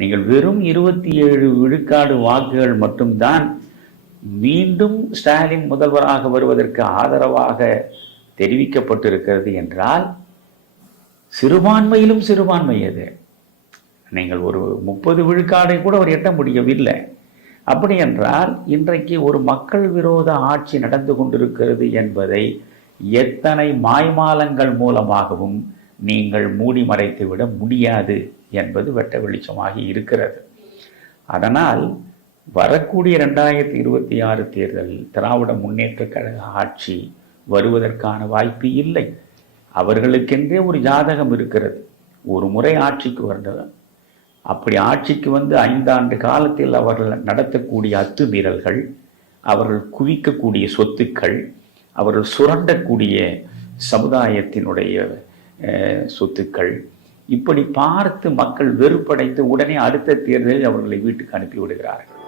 நீங்கள் வெறும் 27 விழுக்காடு வாக்குகள் மட்டும்தான் மீண்டும் ஸ்டாலின் முதல்வராக வருவதற்கு ஆதரவாக தெரிவிக்கப்பட்டிருக்கிறது என்றால் சிறுபான்மையிலும் சிறுபான்மை எது? நீங்கள் ஒரு 30 விழுக்காடை கூட அவர் எட்ட முடியவில்லை. அப்படி என்றால் இன்றைக்கு ஒரு மக்கள் விரோத ஆட்சி நடந்து கொண்டிருக்கிறது என்பதை எத்தனை மாய்மாலங்கள் மூலமாகவும் நீங்கள் மூடி மறைத்து விட முடியாது என்பது வெட்ட வெளிச்சமாகி இருக்கிறது. அதனால் வரக்கூடிய 2026 தேர்தலில் திராவிட முன்னேற்ற கழக ஆட்சி வருவதற்கான வாய்ப்பு இல்லை. அவர்களுக்கென்றே ஒரு ஜாதகம் இருக்கிறது. ஒரு முறை ஆட்சிக்கு வந்தது, அப்படி ஆட்சிக்கு வந்து 5 ஆண்டு காலத்தில் அவர்கள் நடத்தக்கூடிய அத்துமீறல்கள், அவர்கள் குவிக்கக்கூடிய சொத்துக்கள், அவர்கள் சுரண்டக்கூடிய சமுதாயத்தினுடைய சொத்துக்கள், இப்படி பார்த்து மக்கள் வெறுப்படைந்து உடனே அடுத்த தேர்தலில் அவர்களை வீட்டுக்கு அனுப்பி விடுகிறார்கள்.